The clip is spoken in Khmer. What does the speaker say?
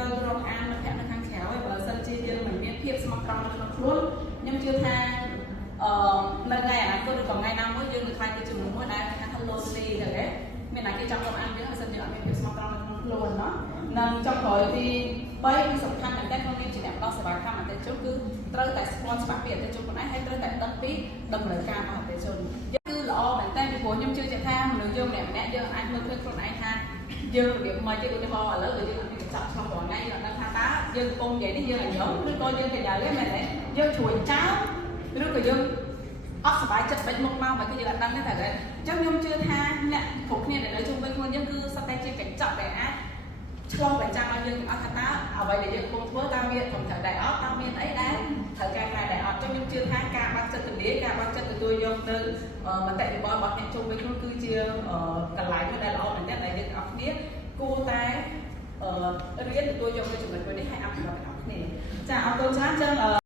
ទៅរកអាននៅខាងក្រៅហើយបើសិនជាយើងមិនមានភាពស្មោះត្រង់នៅក្នុងខ្លួនខ្ញុំជឿថានៅថ្ងៃអនាគតឬក៏ថ្ងៃណាមួយយើងនឹងខ្លាចទៅជាមួយមួយដែលថា lonely ទៅទេមានតែគេចង់រកអានយើងហើយសិនយើងអត់មានភាពស្មោះត្រង់នៅក្នុងខ្លួនเนาะនិងចុងក្រោយទី3គឺសំខាន់មែនតើក្នុងនាមជាអ្នកផ្ដល់សេវាកម្មអតិថិជនគឺត្រូវតែស្គាល់ច្បាស់ពីអតិថិជនខ្លួនឯងហើយត្រូវតែដឹងពីតម្រូវការរបស់អតិថិជនគឺល្អមែនតើពីព្រោះខ្ញុំជឿជាក់ថាមនុស្សយើងម្នាក់យើងអាចមើលឃើញខ្លួនឯងថាយើងរបៀបមកយើងឧទាហរណ៍ឥឡូវយើងពីកញ្ចក់ឆ្លងរាល់ថ្ងៃយើងអត់ដឹងថាតើយើងកំពុងនិយាយនេះយើងឲ្យញោមឬក៏យើងកញ្ចៅទេមែនទេយើងជួយចោលឬក៏យើងអត់សប្បាយចិត្តបិទមុខមកគឺយើងអត់ដឹងទេតែអញ្ចឹងខ្ញុំជឿថាអ្នកគ្រប់គ្នាដែលនៅជុំវិញខ្លួនយើងគឺសុទ្ធតែជាកញ្ចក់ដែលអាចឆ្លងបញ្ចាំឲ្យយើងអត់ថាតើអ្វីដែលយើងកំពុងធ្វើតើវាត្រឹមត្រូវដែរអត់តើមានអីដែលត្រូវការដែរអត់ចឹងខ្ញុំជឿថាការបាត់ចិត្តទលាយការបាត់ចិត្តទទួលយកទៅមតិយោបល់របស់អ្នកជុំវិញខ្លួនគឺជាកន្លែងមួយដែលល្អមែនទែនដែលយើងទាំងអស់គ្នាគួរតែរៀនទទួលយកនៅចំណុចមួយនេះឲ្យអភិវឌ្ឍទាំងអស់គ្នាចាអរគុណច្រើនចឹង